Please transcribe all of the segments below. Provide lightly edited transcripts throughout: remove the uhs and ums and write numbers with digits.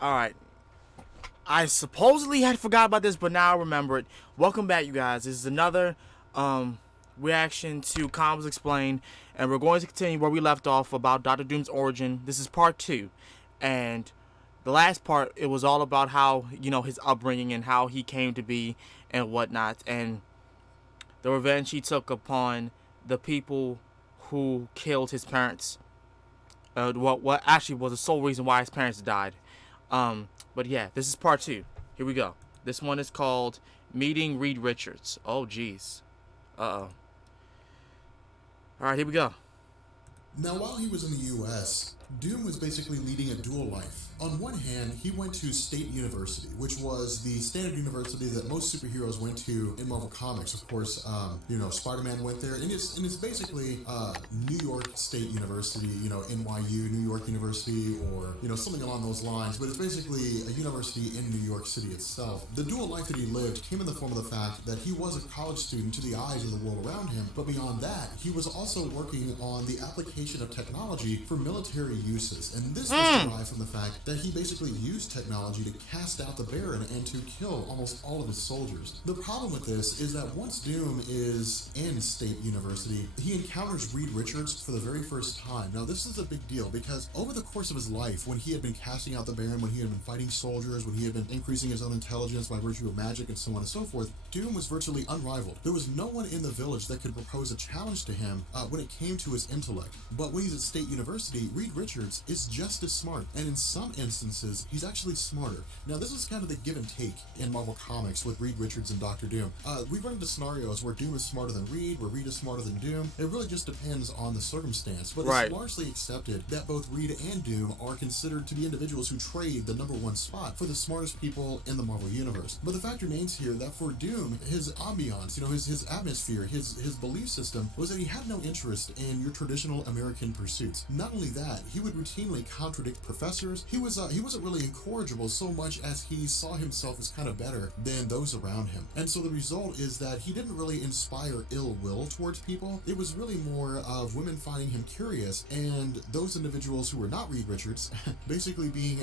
Alright. I supposedly had forgot about this, but now I remember it. Welcome back, you guys. This is another reaction to Comics Explained, and we're going to continue where we left off about Doctor Doom's origin. This is part 2. And the last part, it was all about how, his upbringing and how he came to be and whatnot, and the revenge he took upon the people who killed his parents. What actually was the sole reason why his parents died. But yeah, this is part 2. Here we go. This one is called Meeting Reed Richards. Oh, jeez. Uh-oh. Alright, here we go. Now, while he was in the US, Doom was basically leading a dual life. On one hand, he went to State University, which was the standard university that most superheroes went to in Marvel Comics. Of course, Spider-Man went there, and it's basically New York State University, NYU, New York University, or something along those lines. But it's basically a university in New York City itself. The dual life that he lived came in the form of the fact that he was a college student to the eyes of the world around him, but beyond that, he was also working on the application of technology for military uses, and this was derived from the fact that he basically used technology to cast out the Baron and to kill almost all of his soldiers. The problem with this is that once Doom is in State University, he encounters Reed Richards for the very first time. Now, this is a big deal because over the course of his life, when he had been casting out the Baron, when he had been fighting soldiers, when he had been increasing his own intelligence by virtue of magic and so on and so forth, Doom was virtually unrivaled. There was no one in the village that could propose a challenge to him when it came to his intellect. But when he's at State University, Reed Richards is just as smart, and in some instances, he's actually smarter. Now, this is kind of the give and take in Marvel Comics with Reed Richards and Doctor Doom. We run into scenarios where Doom is smarter than Reed, where Reed is smarter than Doom. It really just depends on the circumstance, but it's largely accepted that both Reed and Doom are considered to be individuals who trade the #1 spot for the smartest people in the Marvel Universe. But the fact remains here that for Doom, his ambiance, his atmosphere, his belief system was that he had no interest in your traditional American pursuits. Not only that, he would routinely contradict professors. He wasn't really incorrigible so much as he saw himself as kind of better than those around him. And so the result is that he didn't really inspire ill will towards people. It was really more of women finding him curious, and those individuals who were not Reed Richards basically being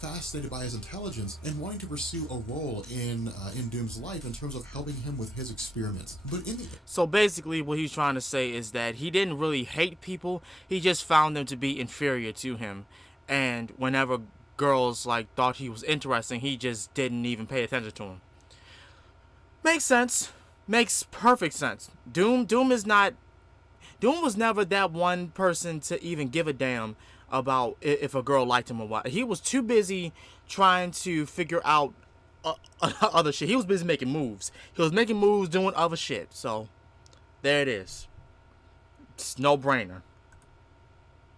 fascinated by his intelligence and wanting to pursue a role in Doom's life in terms of helping him with his experiments. So basically what he's trying to say is that he didn't really hate people, he just found them to be inferior to him. And whenever girls thought he was interesting, he just didn't even pay attention to him. Makes sense. Makes perfect sense. Doom was never that one person to even give a damn about if a girl liked him or what. He was too busy trying to figure out other shit. He was busy making moves. He was making moves, doing other shit. So, there it is. It's no brainer.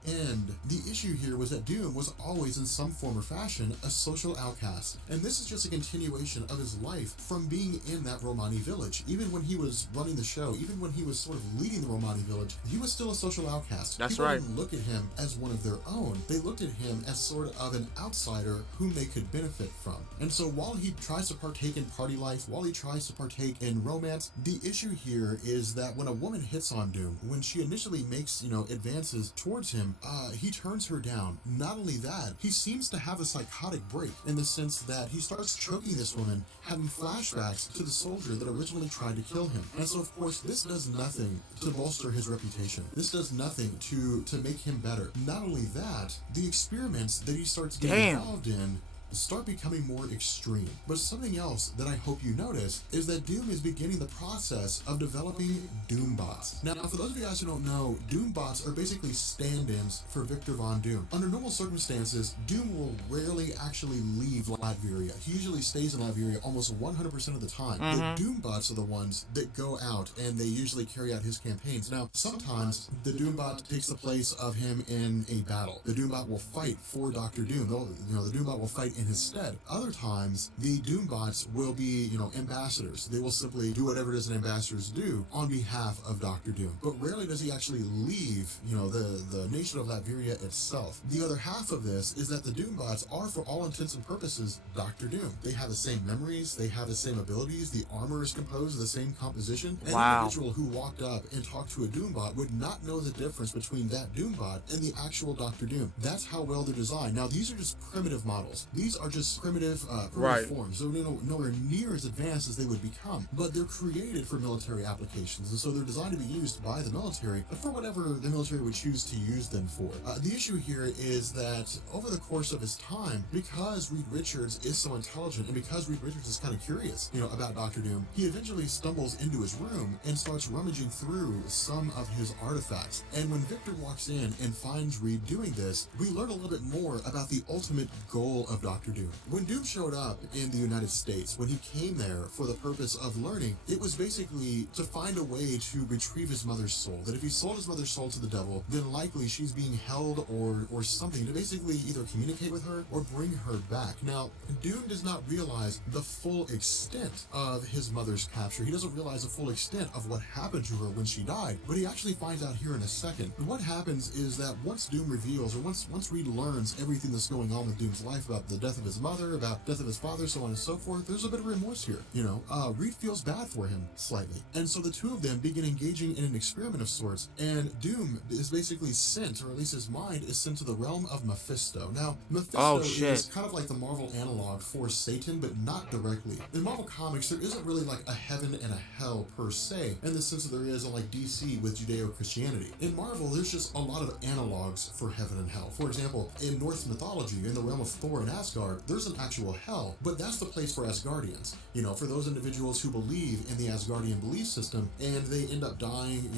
And the issue here was that Doom was always in some form or fashion a social outcast. And this is just a continuation of his life from being in that Romani village. Even when he was running the show, even when he was sort of leading the Romani village, he was still a social outcast. That's People right. didn't look at him as one of their own. They looked at him as sort of an outsider whom they could benefit from. And so while he tries to partake in party life, while he tries to partake in romance, the issue here is that when a woman hits on Doom, when she initially makes, advances towards him, he turns her down. Not only that, he seems to have a psychotic break in the sense that he starts choking this woman, having flashbacks to the soldier that originally tried to kill him. And so, of course, this does nothing to bolster his reputation. This does nothing to make him better. Not only that, the experiments that he starts getting involved in start becoming more extreme. But something else that I hope you notice is that Doom is beginning the process of developing Doombots. Now, for those of you guys who don't know, Doombots are basically stand-ins for Victor Von Doom. Under normal circumstances, Doom will rarely actually leave Latveria. He usually stays in Latveria almost 100% of the time. The Doombots are the ones that go out and they usually carry out his campaigns. Now, sometimes the Doombot takes the place of him in a battle. The Doombot will fight for Dr. Doom. The Doombot will fight in his stead. Other times, the Doombots will be, ambassadors. They will simply do whatever it is that ambassadors do on behalf of Dr. Doom. But rarely does he actually leave, the nation of Latveria itself. The other half of this is that the Doombots are, for all intents and purposes, Dr. Doom. They have the same memories, they have the same abilities, the armor is composed of the same composition. An individual who walked up and talked to a Doombot would not know the difference between that Doombot and the actual Dr. Doom. That's how well they're designed. Now, these are just primitive models. These these are just primitive Right. forms. They're nowhere near as advanced as they would become, but they're created for military applications, and so they're designed to be used by the military for whatever the military would choose to use them for. The issue here is that over the course of his time, because Reed Richards is so intelligent, and because Reed Richards is kind of curious, about Doctor Doom, he eventually stumbles into his room and starts rummaging through some of his artifacts. And when Victor walks in and finds Reed doing this, we learn a little bit more about the ultimate goal of Doctor Doom. When Doom showed up in the United States, when he came there for the purpose of learning, it was basically to find a way to retrieve his mother's soul. That if he sold his mother's soul to the devil, then likely she's being held or something to basically either communicate with her or bring her back. Now, Doom does not realize the full extent of his mother's capture. He doesn't realize the full extent of what happened to her when she died, but he actually finds out here in a second. And what happens is that once Doom reveals, or once Reed learns everything that's going on with Doom's life, about the death of his mother, about death of his father, so on and so forth, there's a bit of remorse here. Reed feels bad for him slightly. And so the two of them begin engaging in an experiment of sorts, and Doom is basically sent, or at least his mind is sent to the realm of Mephisto. Now, Mephisto is kind of like the Marvel analog for Satan, but not directly. In Marvel Comics, there isn't really like a heaven and a hell per se, in the sense that there is in like DC with Judeo-Christianity. In Marvel, there's just a lot of analogs for heaven and hell. For example, in Norse mythology, in the realm of Thor and Asgard, there's an actual hell, but that's the place for Asgardians. For those individuals who believe in the Asgardian belief system, and they end up dying,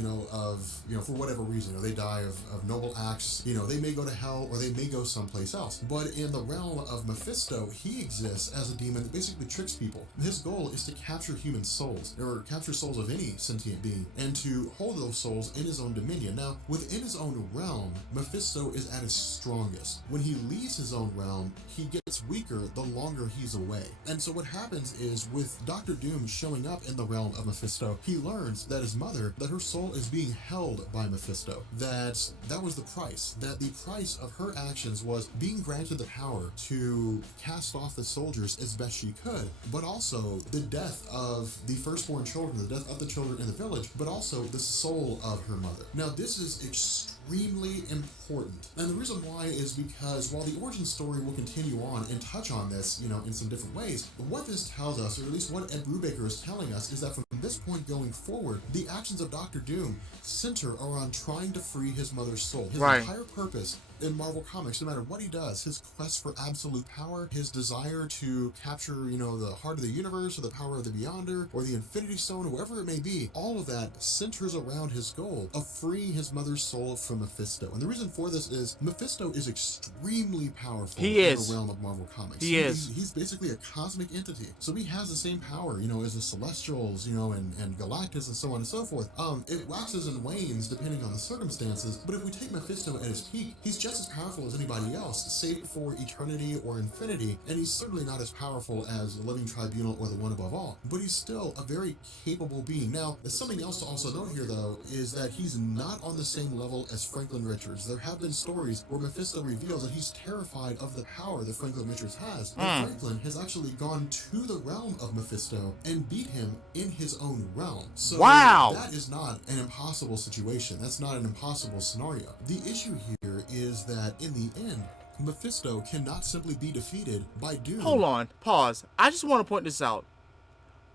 for whatever reason, they die of noble acts, they may go to hell or they may go someplace else. But in the realm of Mephisto, he exists as a demon that basically tricks people. His goal is to capture human souls, or capture souls of any sentient being, and to hold those souls in his own dominion. Now, within his own realm, Mephisto is at his strongest. When he leaves his own realm, he gets weaker the longer he's away. And so what happens is, with Doctor Doom showing up in the realm of Mephisto, he learns that his mother, that her soul is being held by Mephisto. That was the price. That the price of her actions was being granted the power to cast off the soldiers as best she could, but also the death of the firstborn children, the death of the children in the village, but also the soul of her mother. Now, this is extremely important. And the reason why is because while the origin story will continue on and touch on this, in some different ways, what this tells us, or at least what Ed Brubaker is telling us, is that from this point going forward, the actions of Doctor Doom center around trying to free his mother's soul. His entire purpose in Marvel Comics, no matter what he does, his quest for absolute power, his desire to capture, the heart of the universe, or the power of the Beyonder, or the Infinity Stone, or whatever it may be, all of that centers around his goal of freeing his mother's soul from Mephisto. And the reason for this is Mephisto is extremely powerful in the realm of Marvel Comics. He's basically a cosmic entity. So he has the same power, as the Celestials, and Galactus, and so on and so forth. It waxes and wanes depending on the circumstances, but if we take Mephisto at his peak, he's just as powerful as anybody else, save for eternity or infinity, and he's certainly not as powerful as the Living Tribunal or the One Above All, but he's still a very capable being. Now, there's something else to also note here, though, is that he's not on the same level as Franklin Richards. There have been stories where Mephisto reveals that he's terrified of the power that Franklin Richards has, and Franklin has actually gone to the realm of Mephisto and beat him in his own realm. So that is not an impossible situation. That's not an impossible scenario. The issue here is that in the end, Mephisto cannot simply be defeated by Doom. Hold on, pause. I just want to point this out.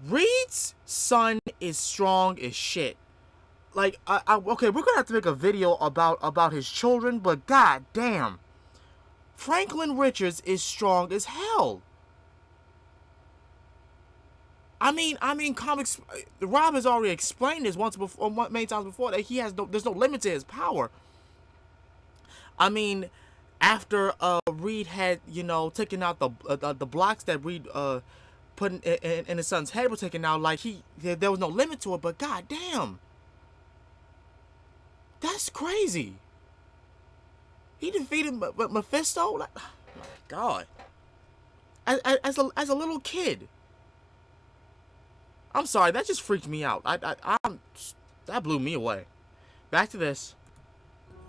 Reed's son is strong as shit. Like, okay, we're gonna have to make a video about his children, but god damn, Franklin Richards is strong as hell. I mean, comics. Rob has already explained this many times before, that there's no limit to his power. I mean, after Reed had taken out the blocks that Reed put in his son's head were taken out, like there was no limit to it. But god damn, that's crazy. He defeated Mephisto. Like, oh my god, as a little kid. I'm sorry, that just freaked me out. That blew me away. Back to this.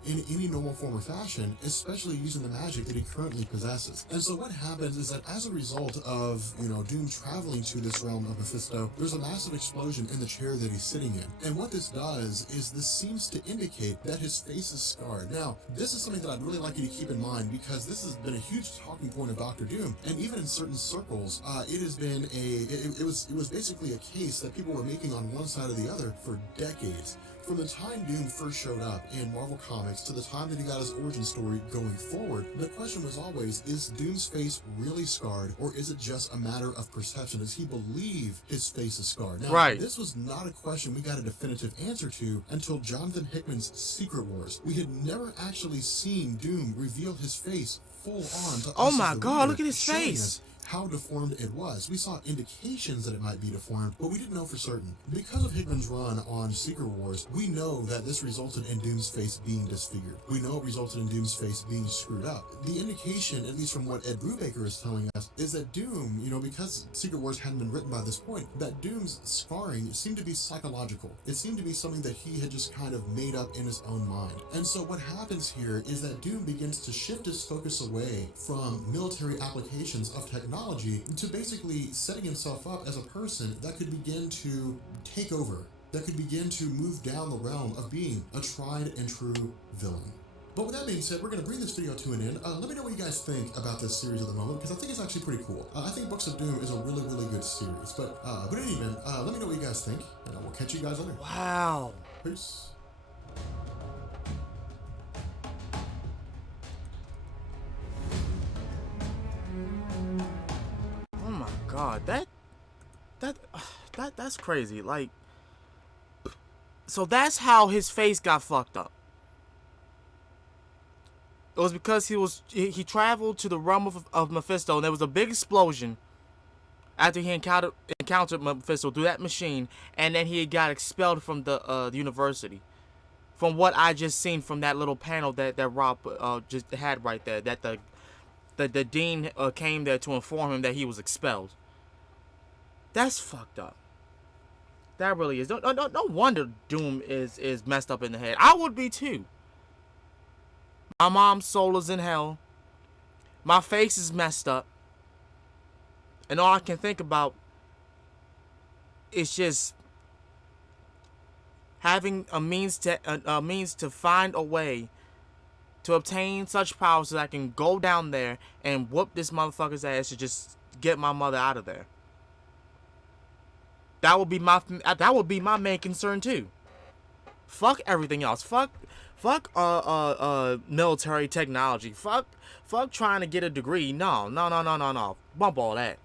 in any normal form or fashion, especially using the magic that he currently possesses. And so what happens is that as a result of, Doom traveling to this realm of Mephisto, there's a massive explosion in the chair that he's sitting in. And what this does is this seems to indicate that his face is scarred. Now, this is something that I'd really like you to keep in mind, because this has been a huge talking point of Doctor Doom, and even in certain circles, it has been it was basically a case that people were making on one side or the other for decades. From the time Doom first showed up in Marvel Comics to the time that he got his origin story going forward, the question was always, is Doom's face really scarred, or is it just a matter of perception? Does he believe his face is scarred? Now, this was not a question we got a definitive answer to until Jonathan Hickman's Secret Wars. We had never actually seen Doom reveal his face full on to us. Oh my God, look at his face! How deformed it was. We saw indications that it might be deformed, but we didn't know for certain. Because of Hickman's run on Secret Wars, we know that this resulted in Doom's face being disfigured. We know it resulted in Doom's face being screwed up. The indication, at least from what Ed Brubaker is telling us, is that Doom, because Secret Wars hadn't been written by this point, that Doom's scarring seemed to be psychological. It seemed to be something that he had just kind of made up in his own mind. And so what happens here is that Doom begins to shift his focus away from military applications of technology to basically setting himself up as a person that could begin to take over, that could begin to move down the realm of being a tried and true villain. But with that being said, we're going to bring this video to an end. Let me know what you guys think about this series at the moment, because I think it's actually pretty cool. I think Books of Doom is a really, really good series. But in any event, let me know what you guys think, and we'll catch you guys later. Wow. Peace. God, that's crazy. Like, so that's how his face got fucked up. It was because he traveled to the realm of Mephisto, and there was a big explosion after he encountered Mephisto through that machine, and then he got expelled from the university. From what I just seen from that little panel that Rob just had right there, that the dean came there to inform him that he was expelled. That's fucked up. That really is. No wonder Doom is messed up in the head. I would be too. My mom's soul is in hell. My face is messed up. And all I can think about is just having a means to find a way to obtain such power so that I can go down there and whoop this motherfucker's ass to just get my mother out of there. That would be my main concern too. Fuck everything else. Fuck military technology. Fuck trying to get a degree. No. Bump all that.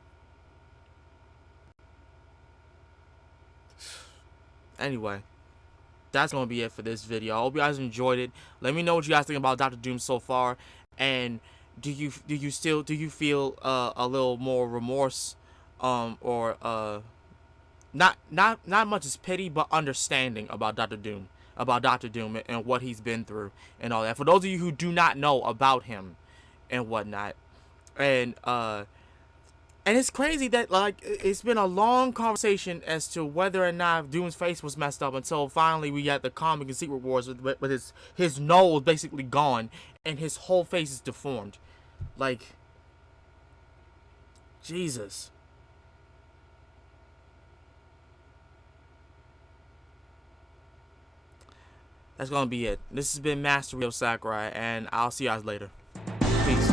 Anyway, that's gonna be it for this video. I hope you guys enjoyed it. Let me know what you guys think about Dr. Doom so far, and do you feel a little more remorse, or not much as pity, but understanding about Dr. Doom and what he's been through and all that. For those of you who do not know about him and whatnot, and it's crazy that, like, it's been a long conversation as to whether or not Doom's face was messed up until finally we got the comic in Secret Wars with his nose basically gone and his whole face is deformed. Like, Jesus. That's gonna be it. This has been Master Ryo Sakurai, and I'll see you guys later. Peace.